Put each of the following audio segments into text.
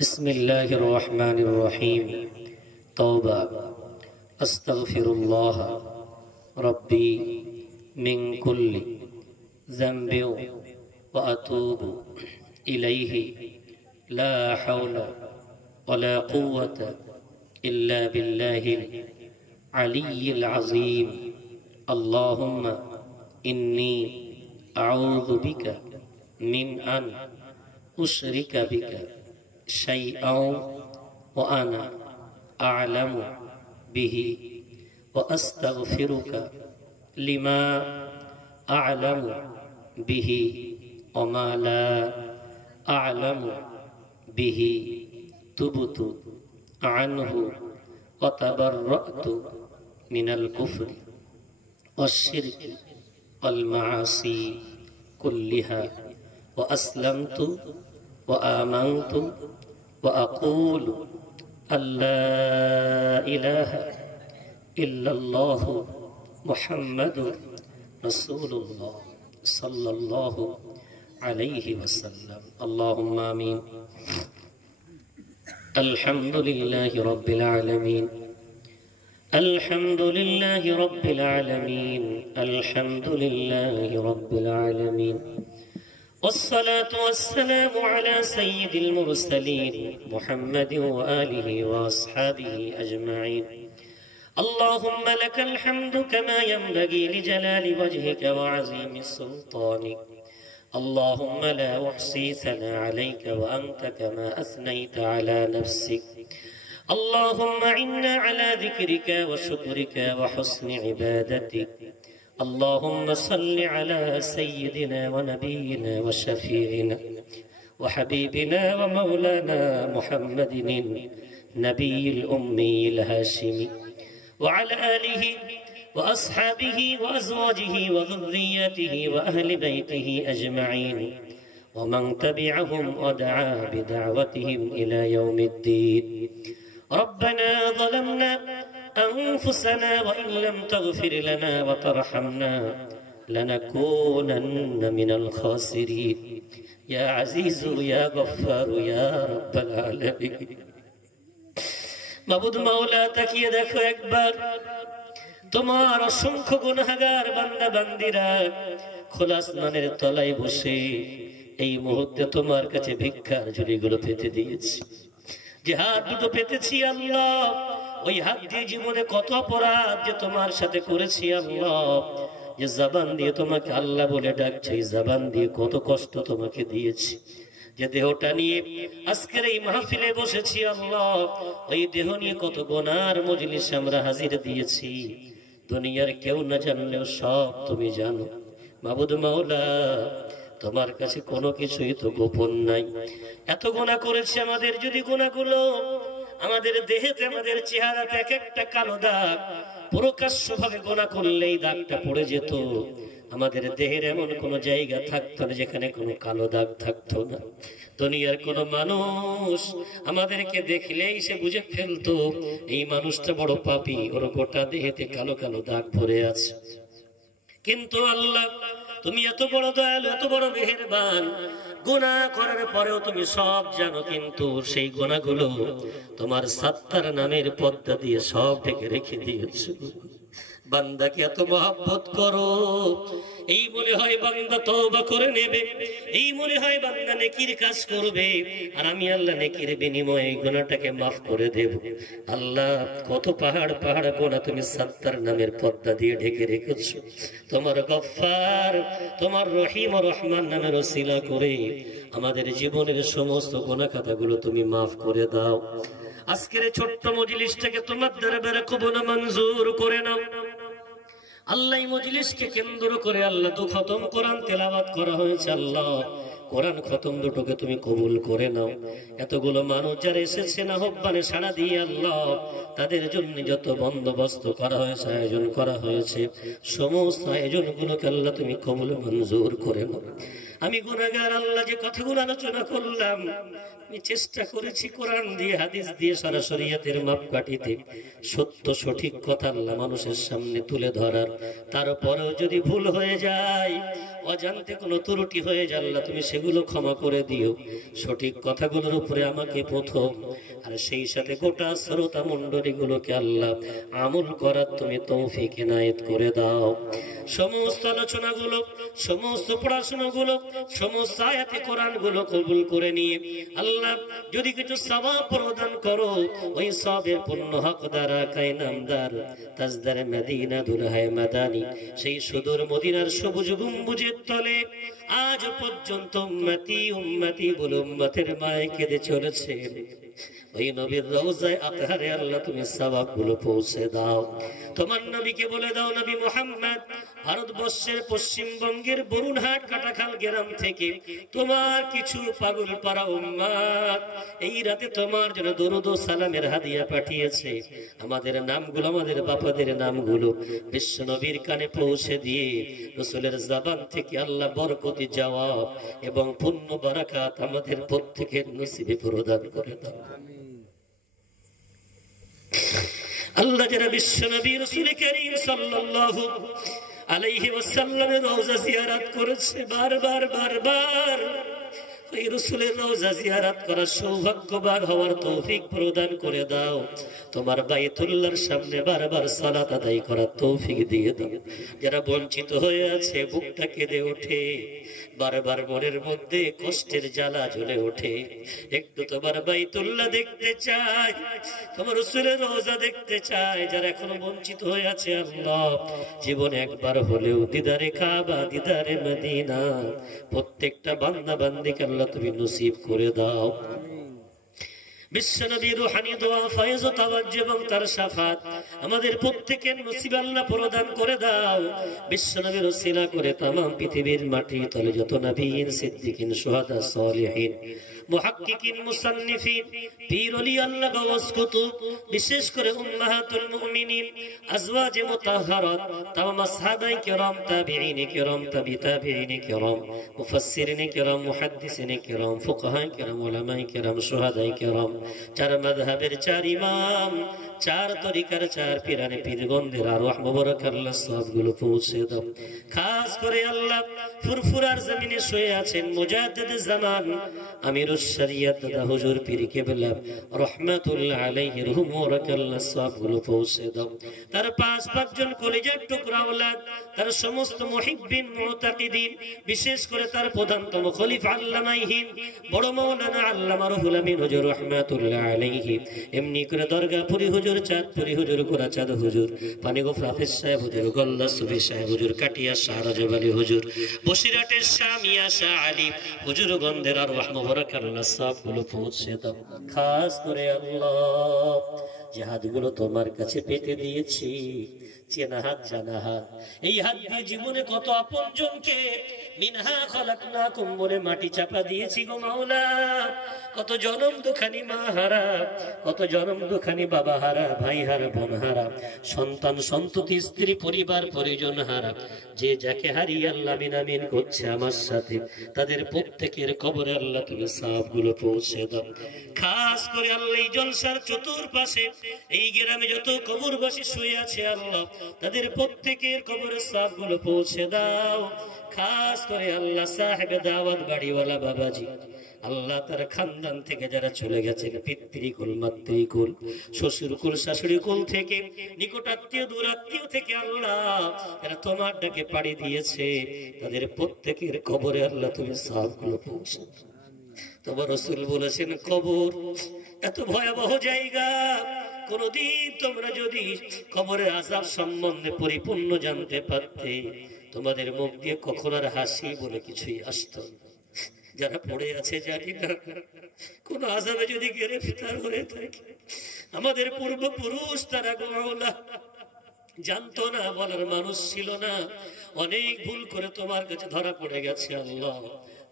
بسم الله الرحمن الرحيم توبة أستغفر الله ربي من كل ذنب وأتوب إليه لا حول ولا قوة إلا بالله العلي العظيم اللهم إني أعوذ بك من أن أشرك بك شيئا وأنا أعلم به وأستغفرك لما أعلم به وما لا أعلم به تبت عنه وتبرأت من الكفر والشرك والمعاصي كلها وأسلمت وآمنت وأقول أن لا إله إلا الله محمد رسول الله صلى الله عليه وسلم اللهم آمين. الحمد لله رب العالمين الحمد لله رب العالمين الحمد لله رب العالمين والصلاة والسلام على سيد المرسلين محمد وآله وأصحابه أجمعين. اللهم لك الحمد كما ينبغي لجلال وجهك وعظيم سلطانك. اللهم لا أحصي ثناء عليك وأنت كما أثنيت على نفسك. اللهم إنا على ذكرك وشكرك وحسن عبادتك. اللهم صل على سيدنا ونبينا وشفيعنا وحبيبنا ومولانا محمد النبي الأمي الهاشمي وعلى آله وأصحابه وأزواجه وذريته وأهل بيته أجمعين ومن تبعهم ودعا بدعوتهم إلى يوم الدين. ربنا ظلمنا أنفسنا وإن لم تغفر لنا وترحمنا لنكونن من الخاسرين. يا عزيز يا غفار يا رب العالمين. মাবুদ মাওলা তাকিয়ে দেখো একবার, তোমার অসংখ্য গুনাহগার বান্দা বান্দিরা খোলা আসমানের তলায় বসে এই মুহূর্তে তোমার কাছে ভিক্ষার ঝুড়িগুলো পেতে দিয়েছি। যে হাত দুটো পেতেছি আল্লাহ, ওই হাত দিয়ে জীবনে কত অপরাধ যে তোমার সাথে করেছি আল্লাহ। যে জবান দিয়ে তোমাকে আল্লাহ বলে ডাকছে, এই জবান দিয়ে কত কষ্ট তোমাকে দিয়েছি। যে দেহটা নিয়ে আজকের এই মাহফিলে বসেছি আল্লাহ, ওই দেহ নিয়ে কত গুনার মজলিসে আমরা হাজির দিয়েছি। দুনিয়ার কেউ না জানলেও সব তুমি জানো। মাবুদ মাওলা, তোমার কাছে কোনো কিছুই তো গোপন নাই। এত গুনাহ করেছি, আমাদের যদি গুনাহগুলো আমাদের দেহেতে আমাদের চেহারাতে এক একটা কালো দাগ, প্রকাশ্য ভাবে গুনাহ করলেই দাগটা পড়ে যেত। আমাদের দেহের এমন কোন জায়গা থাকতো না যেখানে কোনো কালো দাগ থাকতো না। দুনিয়ার কোন মানুষ আমাদেরকে দেখলেই সে বুঝে ফেলতো এই মানুষটা বড় পাপী, ওর গোটা দেহেতে কালো কালো দাগ পড়ে আছে। কিন্তু আল্লাহ, তুমি এত বড় দয়ালু, এত বড় মেহেরবান, গুনাহ করার পরেও তুমি সব জানো, কিন্তু সেই গুনাহগুলো তোমার সাত্তার নামের পর্দা দিয়ে সব ঢেকে রেখে দিয়েছো। বান্দাকে এত মহব্বত করো, এই মনে হয় বান্দা তওবা করে নেবে, এই মনে হয় বান্দা নেকির কাজ করবে, আর আমি আল্লাহ নেকির বিনিময়ে এই গুনাহটাকে মাফ করে দেব। আল্লাহ, কত পাহাড় পাহাড় গুনাহ তুমি সাত্তার নামের পর্দা দিয়ে ঢেকে রেখেছো। তোমার গফফার, তোমার রহিম ও রহমান নামের ওসিলা করে আমাদের জীবনের সমস্ত গুনাহ খাতাগুলো তুমি মাফ করে দাও। আজকের ছোট্ট মজলিসটাকে তোমার দরবারে কবুল মঞ্জুর করে নাও আল্লাহ। এই মজলিসকে কেন্দ্র করে আল্লাহ তো খতম কোরআন তেলাওয়াত করা হয়েছে আল্লাহ, কোরআন খতম দুটোকে তুমি কবুল করে নাও। এতগুলো মানুষ যারা এসেছেন আহ্বানে সাড়া দিয়ে আল্লাহ, তাদের জন্য যত বন্দোবস্ত করা হয়েছে, আয়োজন করা হয়েছে, সমস্ত আয়োজনগুলোকে আল্লাহ তুমি কবুল মঞ্জুর করে নাও। আমি গুনাহগার আল্লাহ, যে কথাগুলো আলোচনা করলাম আমি চেষ্টা করেছি কোরআন দিয়ে হাদিস দিয়ে সরাসরিয়াতের মাপকাঠিতে সত্য সঠিক কথা আল্লাহ মানুষের সামনে তুলে ধরার। তারপরেও যদি ভুল হয়ে যায় অজান্তে কোনো ত্রুটি হয়ে যায় আল্লাহ তুমি সেগুলো ক্ষমা করে দিও। সঠিক কথাগুলোর উপরে আমাকে প্রথম আর সেই সাথে গোটা শ্রোতা মণ্ডলীগুলোকে আল্লাহ আমল করার তুমি তৌফিক ইনায়েত করে দাও। সমস্ত আলোচনাগুলো, সমস্ত পড়াশোনাগুলো, সমস্ত আয়াতে কোরআনগুলো কবুল করে নিয়ে আল্লাহ যদি কিছু সওয়াব প্রদান করো, ওই সওয়াবের পূর্ণ হকদার আকায়ে নামদার তাজদার মদিনা দুলহায়ে মাদানী সেই সুদূর মদিনার সবুজ গম্বুজের তলে আজ পর্যন্ত উম্মতি উম্মতি বলে উম্মতের মায়ে কেঁদে চলেছে, ওই নবীর রওজায়ে আতহারে আল্লাহ তুমি সওয়াবগুলো পৌঁছে দাও। তোমার নবীকে বলে দাও, নবী মুহাম্মদ ভারতবর্ষের পশ্চিমবঙ্গের বরুণহাট কাটাখাল গ্রাম থেকে তোমার কিছু পাগল পারা উম্মত এই রাতে তোমার জন্য দরুদ ও সালামের হাদিয়া পাঠিয়েছে। আমাদের নামগুলো, আমাদের বাপাদের নামগুলো বিশ্ব নবীর কানে পৌঁছে দিয়ে রাসূলের জবান থেকে আল্লাহ বরকতি জবাব এবং পূর্ণ বারাকাত আমাদের প্রত্যেকের নসিবে প্রদান করে দাও। আল্লাহ যারা বিশ্ব নবী রাসূল করিম সাল্লাল্লাহু আলাইহি ওয়াসাল্লামের রওজা জিয়ারত করেছে বারবার বারবার, ওই রাসূলের রওজা জিয়ারত করার সৌভাগ্যবান হওয়ার তৌফিক প্রদান করে দাও। তোমার বাইতুল্লাহর সামনে বারবার সালাত আদায় করার তৌফিক দিয়ে দাও। যারা বঞ্চিত হয়ে আছে বুকটা কেঁদে ওঠে, বারবার মনের মধ্যে কষ্টের জ্বালা জ্বলে ওঠে, একটু তোমার বাইতুল্লাহ দেখতে চাই, তোমার রাসূলের রওজা দেখতে চাই, যারা এখনো বঞ্চিত হয়ে আছে আল্লাহ জীবনে একবার হলেও দিদারে কাবা দিদারে মদিনা প্রত্যেকটা বান্দা বান্দিকে আল্লাহ তুমি নসিব করে দাও। বিশ্ব নবীর রূহানি দোয়া ফয়েজ ও তাওয়াজ্জুহ এবং তার শাফাত আমাদের প্রত্যেকের নসিবে আল্লাহ প্রদান করে দাও। বিশ্ব নবীর ওসিলা করে तमाम পৃথিবীর মাটি তলে যত নবীন সিদ্দিকিন শুহাদা সালিহিন মুহাক্কিকিন মুসান্নিফিন পীর ওলি আল্লাহ গাওস কুতুব বিশেষ করে উম্মাহাতুল মুমিনিন আজওয়াজে মুতাহহারাত तमाम সাহাবায়ে কিরাম তাবিঈন কিরাম তাবিঈন কিরাম মুফাসসিরিন কিরাম মুহাদ্দিসিন কিরাম ফুকাহায়ে কিরাম উলামায়ে কিরাম শুহাদায়ে কিরাম চার মাযহাবের চার ইমাম চার তরিকার চার পীরানে পীরগণদের আরওয়াহ মুবারক আল্লাহ সওয়াবগুলো পৌঁছে দাও। খাস করে আল্লাহ ফুরফুরার জমিনে শুয়ে আছেন মুজাদ্দিদ জামান আমিরুশ শরিয়ত দাদা হুজুর পীর কেবলা রাহমাতুল্লাহ আলাইহি রুহ মুবারক আল্লাহ সওয়াবগুলো পৌঁছে দাও। তার পাঁচজন কলিজার টুকরা আওলাদ, তার সমস্ত মুহিব্বিন মুতাকিদিন, বিশেষ করে তার প্রধানতম খলিফা আল্লামাইহিন বড় মাওলানা আল্লামা রুহুল আমিন হুজুর রাহমাতুল্লাহ আলাইহি, এমনি করে দরগাপুরি হুজুর, চাঁদপুরি হুজুর, গোরাচাঁদ হুজুর, পানিগোফ হাফেজ সাহেব হুজুর, গল্লা সুফি সাহেব হুজুর, কাটিয়া শাহ রাজব আলী হুজুর, বসিরহাটের শাহ মিয়া শাহ আলী হুজুর গন্ধের আরওয়াহ মুবারক আল্লাহ সবগুলো পৌঁছে দাও। খাস করে আল্লাহ যে হাতগুলো তোমার কাছে পেতে দিয়েছি, চেনা হাত জানা হাত, এই হাত দিয়ে জীবনে কত আপনজনকে মিনহা খলাকনাকুম বলে মাটি চাপা দিয়েছি গো মাওলা। কত জনম দুখানি মা হারা, কত জনম দুখানি বাবা হারা, ভাই হারা, বোন হারা, সন্তান সন্ততি স্ত্রী পরিবার পরিজন হারা, যে যাকে হারিয়ে আল্লাহ মিনামিন করছে আমার সাথে, তাদের প্রত্যেকের কবরে আল্লাহ তুমি সওয়াবগুলো পৌঁছে দাও। খাস করে আল্লাহ এই জলসার চতুর্পাশে এই গ্রামে যত কবরবাসী শুয়ে আছে আল্লাহ তাদের প্রত্যেকের কবরে সওয়াবগুলো পৌঁছে দাও। খাস করে আল্লাহ সাহেব দাওয়াত বাড়িওয়ালা বাবাজি আল্লাহ তার খানদান থেকে যারা চলে গেছেন, পিতৃকুল মাতৃকুল শ্বশুরকুল শাশুড়িকুল থেকে নিকটাত্মীয় দূরাত্মীয় থেকে আল্লাহ যারা তোমার ডাকে পাড়ি দিয়েছে, তাদের প্রত্যেকের কবরে আল্লাহ তুমি সওয়াবগুলো পৌঁছে। তোমার রাসূল বলেছেন কবর এত ভয়াবহ জায়গা, কোনদিন তোমরা যদি কবরের আযাব সম্বন্ধে পরিপূর্ণ জানতে পারতে, তোমাদের মুখ দিয়ে কখন আর হাসি বলে কিছুই আসতো না। যারা পড়ে আছে জানি না, কোন আযাবে যদি গ্রেফতার হয়ে থাকে, আমাদের পূর্বপুরুষ তারা গোলা জানতো না, বলার মানুষ ছিল না, অনেক ভুল করে তোমার কাছে ধরা পড়ে গেছে আল্লাহ,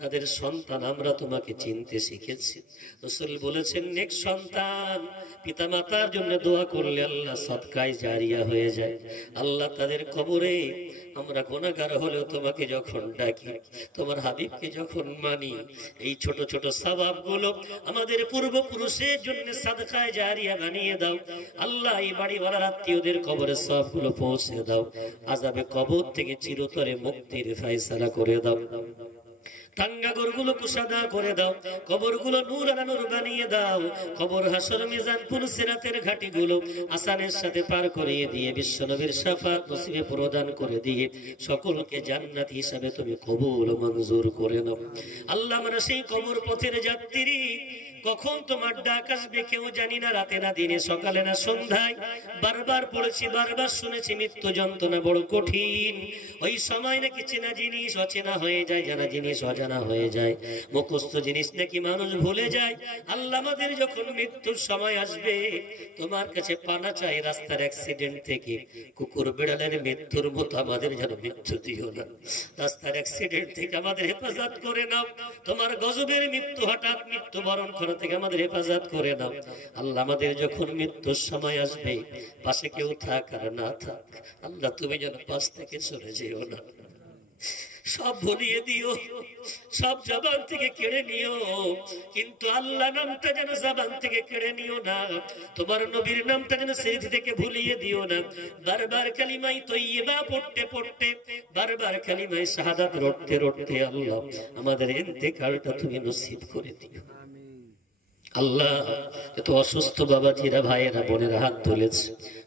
তাদের সন্তান আমরা তোমাকে চিনতে শিখেছি। রাসূল বলেছেন নেক সন্তান পিতামাতার জন্য দোয়া করলে আল্লাহ সদকায়ে জারিয়া হয়ে যায়। আল্লাহ তাদের কবরে আমরা গুনাহগার হলেও তোমাকে যখন ডাকি, তোমার হাবিবকে যখন মানি, এই ছোট ছোট সওয়াবগুলো আমাদের পূর্বপুরুষের জন্য সাদকায়ে জারিয়া বানিয়ে দাও। আল্লাহ এই বাড়িওয়ালার আত্মীয়দের কবরে সবগুলো পৌঁছে দাও। আযাবে কবর থেকে চিরতরে মুক্তির ফয়সালা করে দাও। টাঙ্গাগরগুলো কুশাদা করে দাও, কবরগুলো নূর আলা নূর বানিয়ে দাও। কবর হাসর মিজানপুর সিরাতের ঘাটিগুলো আসানের সাথে পার করিয়ে দিয়ে বিশ্বনবীর শাফাত নসিবে প্রদান করে দিয়ে সকলকে জান্নাত হিসাবে তুমি কবুল মঞ্জুর করে নাও। আল্লাহ আমরা সেই কবর পথের যাত্রী, কখন তোমার ডাক আসবে কেউ জানি না, রাতে না দিনে, সকালে না সন্ধ্যায়। বারবার পড়েছি, বারবার শুনেছি মৃত্যু যন্ত্রণা বড় কঠিন। ওই সময় নাকি চেনা জিনিস অচেনা হয়ে যায়, জানা জিনিস অজানা হয়ে যায়, মুখস্থ জিনিস নাকি মানুষ ভুলে যায়। আল্লাহ আমাদের যখন মৃত্যুর সময় আসবে তোমার কাছে পানা চাই, রাস্তার অ্যাক্সিডেন্ট থেকে কুকুর বিড়ালের মৃত্যুর মতো আমাদের যেন মৃত্যু দিও না। রাস্তার অ্যাক্সিডেন্ট থেকে আমাদের হেফাজত করে নাও। তোমার গজবের মৃত্যু, হঠাৎ মৃত্যুবরণ করা থেকে আমাদের হেফাজত করে নাও। আল্লাহ আমাদের যখন মৃত্যুর সময় আসবে, পাশে কেউ থাক আর না থাক, আল্লাহ তুমি যেন পাশ থেকে সরে যেও না। সব ভুলিয়ে দিও, সব জবান থেকে কেড়ে নিও, কিন্তু আল্লাহ নামটা যেন জবান থেকে কেড়ে নিও না। তোমার নবীর নামটা যেন স্মৃতি থেকে ভুলিয়ে দিও না। বারবার কালিমাই তৈয়বা পড়তে পড়তে, বারবার কালিমাই শাহাদাত রটতে রটতে আল্লাহ আমাদের ইন্তেকালটা তুমি নসিব করে দিও। আল্লাহ এত অসুস্থ বাবাজিরা, ভাইয়েরা, বোনেরা হাত তুলেছে,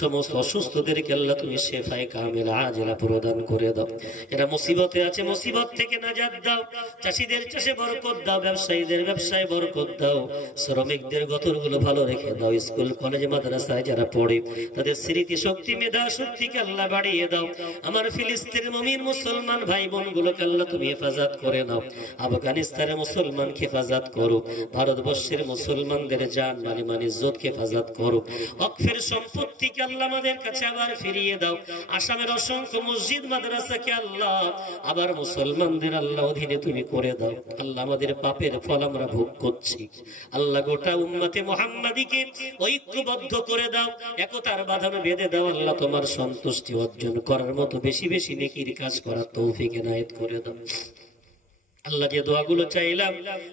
সমস্ত অসুস্থদেরকে আল্লাহ তুমি শেফায়ে কামিলা আজেলা প্রদান করে দাও। এরা মুসিবতে আছে, মুসিবত থেকে নাজাত দাও। চাষীদের চাষে বরকত দাও, ব্যবসায়ীদের ব্যবসায় বরকত দাও, শ্রমিকদের গতরগুলো ভালো রেখে দাও। স্কুল কলেজে মাদ্রাসায় যারা পড়ে তাদের স্মৃতি শক্তি মেধা শক্তিকে আল্লাহ বাড়িয়ে দাও। আমার ফিলিস্তিনের মুমিন মুসলমান ভাই বোনগুলোকে আল্লাহ তুমি হেফাজত করে নাও। আফগানিস্তানের মুসলমানকে হেফাজত করো, ভারতবর্ষের মুসলমানদের জান মাল মান ইজ্জতকে হেফাজত করো। ওয়াকফের সম্পত্তিকে আল্লাহ আমাদের কাছে আবার ফিরিয়ে দাও। আসামের অসংখ্য মসজিদ মাদ্রাসাকে আল্লাহ আবার মুসলমানদের আল্লাহ অধীনে তুমি করে দাও। আল্লাহ আমাদের পাপের ফল আমরা ভোগ করছি, আল্লাহ গোটা উম্মতে মুহাম্মাদিকে ঐক্যবদ্ধ করে দাও, একতার বাঁধন বেঁধে দাও। আল্লাহ তোমার সন্তুষ্টি অর্জন করার মতো বেশি বেশি নেকির কাজ করার তৌফিক এনায়েত করে দাও। আল্লাহ যে দোয়াগুলো চাইলাম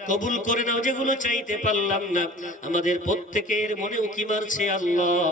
কবুল করে নাও, যেগুলো চাইতে পারলাম না আমাদের প্রত্যেকের মনে উকি মারছে আল্লাহ,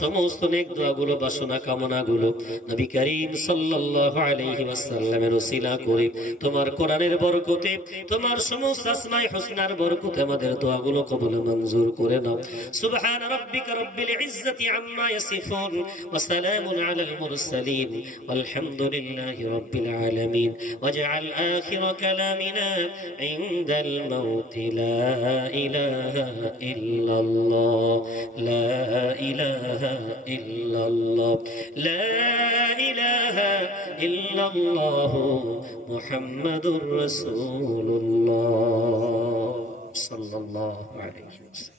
সমস্ত নেক দোয়াগুলো বাসনা কামনাগুলো নবী করিম সাল্লাল্লাহু আলাইহি ওয়াসাল্লামের ওসিলা করে তোমার কোরআনের বরকতে, তোমার সমস্ত আসমায়ে হুসনার বরকতে আমাদের দোয়াগুলো কবুল মঞ্জুর করে নাও। সুবহান রাব্বিকা রাব্বিল ইজ্জাতি আম্মা ইয়াসিফুন ওয়া সালামুন আলাল মুরসালিন ওয়ালহামদুলিল্লাহি রাব্বিল আলামিন। ওয়াজআল আখিরা কালামি عند الموت لا إله إلا الله لا إله إلا الله لا إله إلا الله محمد رسول الله صلى الله عليه وسلم.